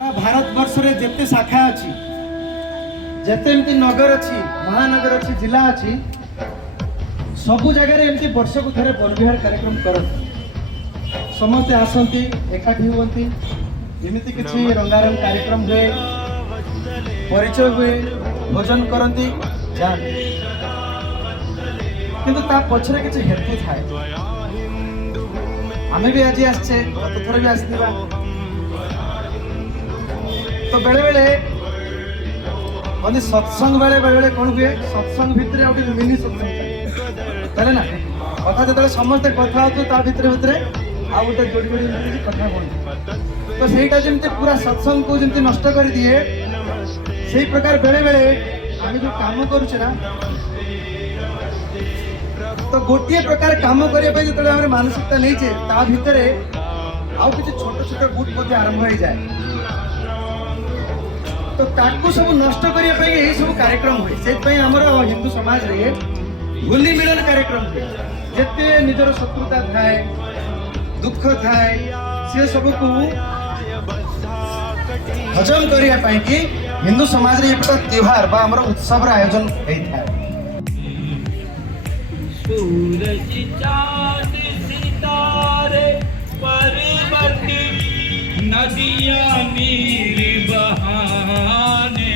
भारत वर्ष रे जेते शाखा अछि जेते एमती नगर अछि महानगर अछि जिला अछि सबु जगह रे एमती वर्ष को थरे बलविहार कार्यक्रम करत समस्त आसंती एकाठी हुवंती एमिति किछि रंगारंग कार्यक्रम हुए परिचय हुए भोजन करंती जान किंतु ता पछरे किछि हेतु थाए आमे भी आज आछे गत थर भी आस्थिबा तो बेले बेले सत्संग बेले बेले कौन हुए सत्संग भितर आउट मिनी सत्संग ताले ना कथा जतले समस्त कथा होतो ता भितर भितर आ गोटे जोड़ी जोड़ी मिली कथा बोल तो सेटा जेमते पूरा सत्संग को जेमते नष्ट कर दिए सेही प्रकार बेले बेले आमे जो काम करूछे ना तो गोटे प्रकार काम करिया पे जतले हमरे मानसिकता नै छे ता भितर आउ किछ छोट छोट गुट मध्ये आरंभ हो जाए तो ताकू सब नष्ट करिया पे यही सब कार्यक्रम हुए से आमर हिंदू समाज रे होली मिलन कार्यक्रम हुए जेते निजर शत्रुता थाए दुख थाए से सब को हजम करिया पे कि हिंदू समाज रे एक त्योहार बा हमर उत्सव रा आयोजन होई थाए। सूरज चांद सितारे पर्वत नदियां नीर बहाने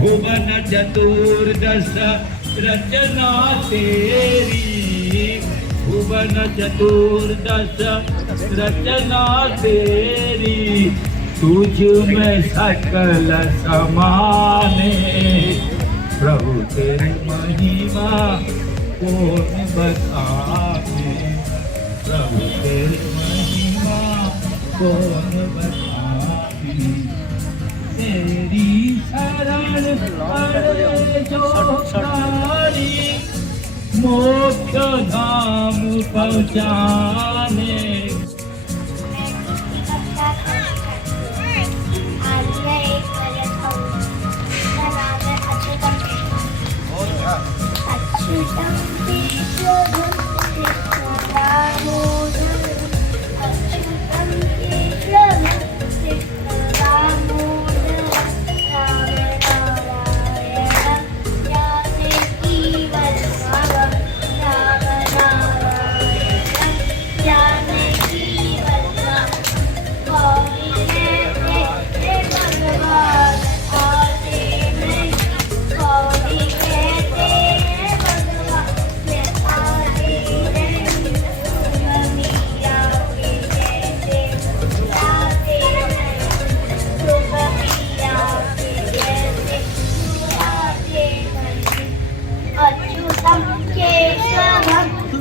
भुवन चतुर्दश रचना तेरी भुवन चतुर्दश रचना तेरी तुझ में सकल समाने प्रभु तेरी महिमा कौन बतावे प्रभु तेरी महिमा कौन बतावे तेरी शरण पड़े जो तारी मोक्ष धाम पहुँचाने।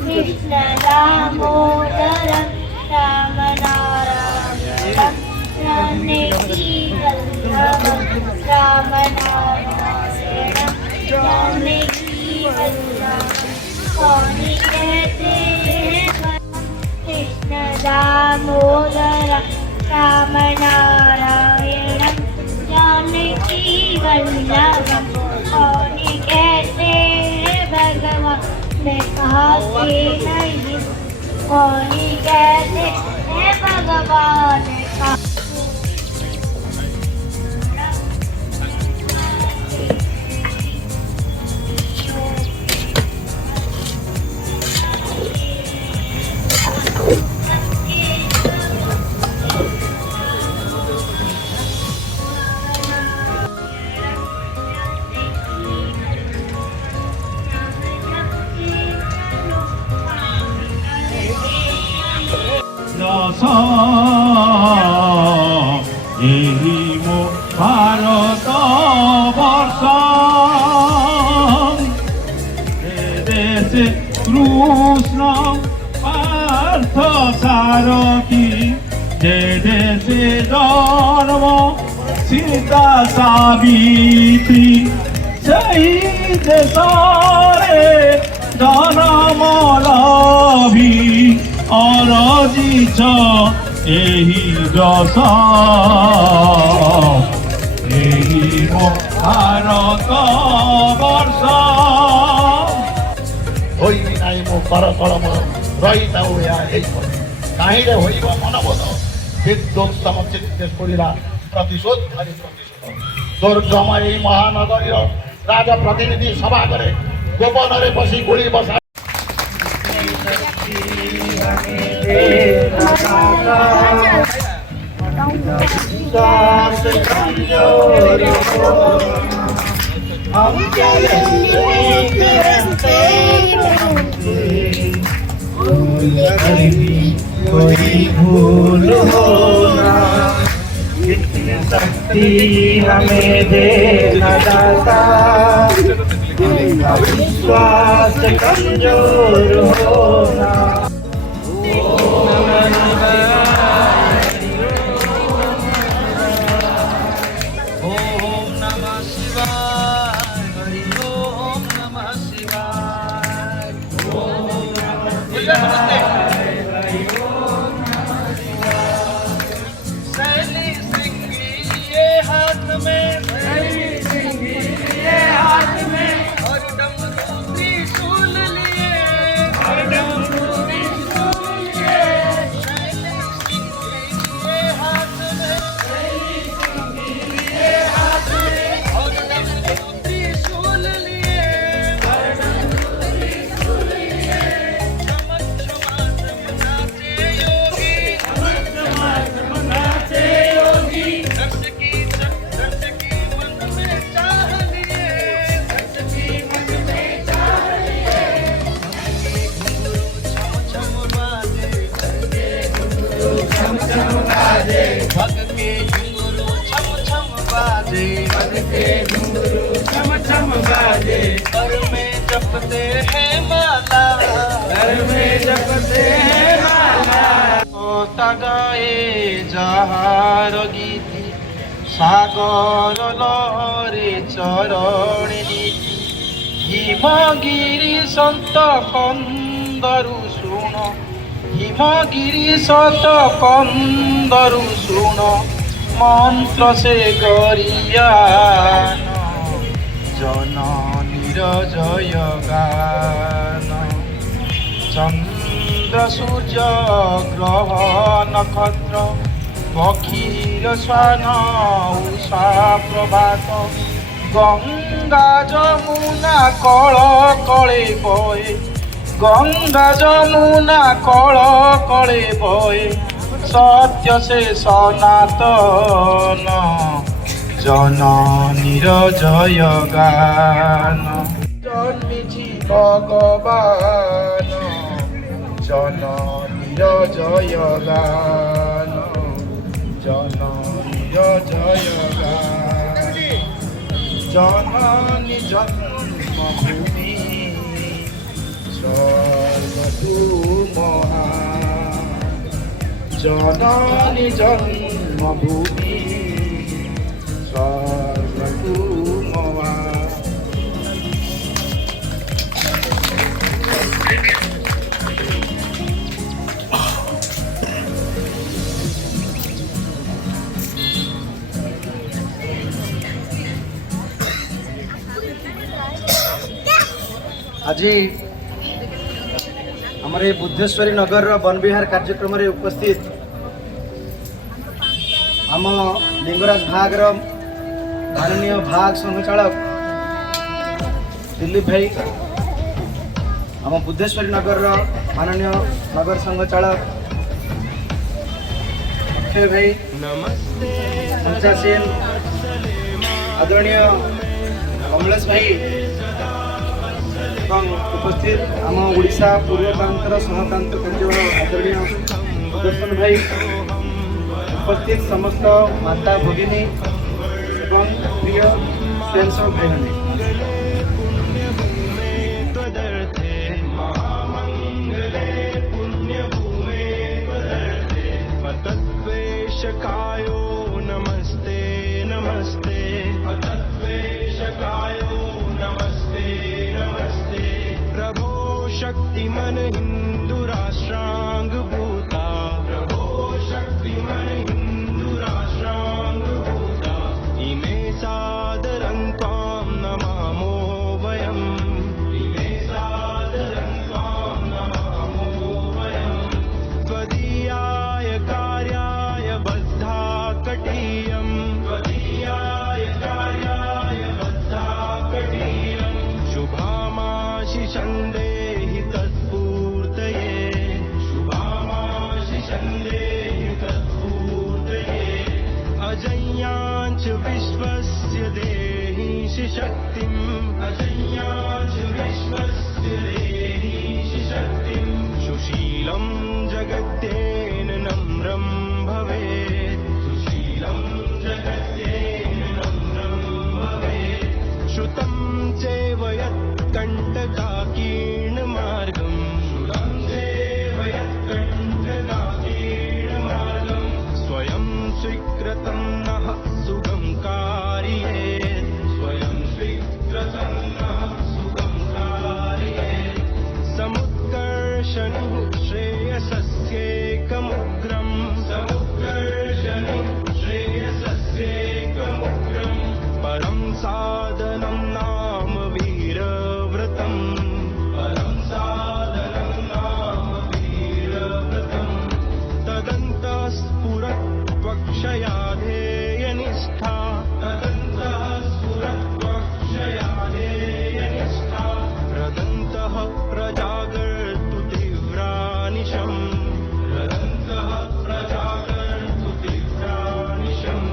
कृष्ण दामोदर राम नारायण जानकी वल्लभ राम नारायण जानकी वल्लभ कौन कहते हैं कृष्ण दामोदर राम नारायण जानकी वल्लभ कौन कहते हैं भगवान मैं कहते नहीं कौन कहते हैं भगवान का एही मो भारत वर्ष देश कृष्ण पार्थ सारथी जे देशे जन्म सीता सावित्री সেই দেশরে জনম লভি অরজিছ एही रस एही मो भारत वर्ष होई नाई मो परकलम रही जाऊ या कहीं होइब मनबोध विद्योत्तम चित्ते छोड़ा प्रतिशोध भारी प्रतिशोध दुर्गमयी महानगरी राजा प्रतिनिधि सभा करे गोपन बसी गोली बसा कोई भूल होना कितनी शक्ति हमें देना दाता विश्वास कमजोर होना घर में जपते हैं माला घर में जपते हैं माला तागाए जाहार गीति सागर लहरे चरण नीति हिमगिरी संत कंदरु शुण हिमगिरी संत कंदरु शुण मंत्र से गरियान जननीर जय गान चंद्र सूर्य ग्रह नक्षत्र पक्षीर स्वान उषा प्रभात गंगा जमुना कल कले बहे गंगा जमुना कल कले बहे सत्य से सनातन जननीर जय गान जन्मिछि भगवान जननीर जय गान जननीर जय गान जननी जन्मभूमि सर्वतु महान जननी जन्मभूमि सर्वतु महान। आज आमर ये बुद्धेश्वरी नगर वन विहार कार्यक्रम रे उपस्थित आम लिंगराज भागर माननीय भाग संघचालक दिलीप भाई आम बुद्धेश्वरी नगर माननीय नगर संघचालक अक्षय भाई पंचासीन आदरणीय कमलेश भाई उपस्थित आम ओडिशा पूर्व प्रांतर सहप्रांत केन्द्र आदरणीय सुदर्शन भाई उपस्थित समस्त माता भगिनी एवं प्रिय स्वयंसेवक भाई शकायो नमस्ते नमस्ते शकायो नमस्ते नमस्ते प्रभो शक्तिमन हिंदू राष्ट्रांग भूता प्रभो शक्तिमन हिंदू राष्ट्रांग भूता इमे सादरं त्वां नमामो वयम् इमे सादरं त्वां नमामो वयम् त्वदीयाय कार्याय अजय्याञ्च विश्वस्य देहीशि शक्तिम् अजय्याञ्च विश्वस्य देहीशि शक्तिम् सुशीलं जगत्येन नम्रं भवेत् सुशीलं जगत्येन नम्रं भवेत् श्रुतं चैव यत्कण्टकाकीर्णमार्गम् श्रुतं चैव यत्कण्टकाकीर्णमार्गम् स्वयं स्वीकृतं नः सुगं कारयेत् स्वयं स्वीकृतं नः सुगं कारयेत् समुत्कर्षणिः श्रेयसस्येकमुग्रम् समुत्कर्षणिः श्रेयसस्येकमुग्रम् परं साधनं नाम वीरव्रतम् परं साधनं नाम वीरव्रतम् तदन्तः स्फुरत्वक्षया ध्येयनिष्ठा तदन्तः स्फुरत्वक्षया ध्येयनिष्ठा रदन्तः प्रजागर्तु तीव्रानिशम् रदन्तः प्रजागर्तु तीव्रानिशम्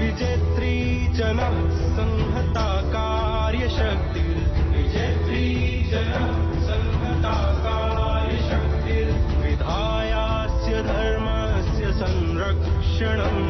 विजेत्री जनः संहता कार्यशक्तिर् विजेत्री जनः संहता कार्यशक्तिर् विधायास्य धर्मस्य संरक्षणम्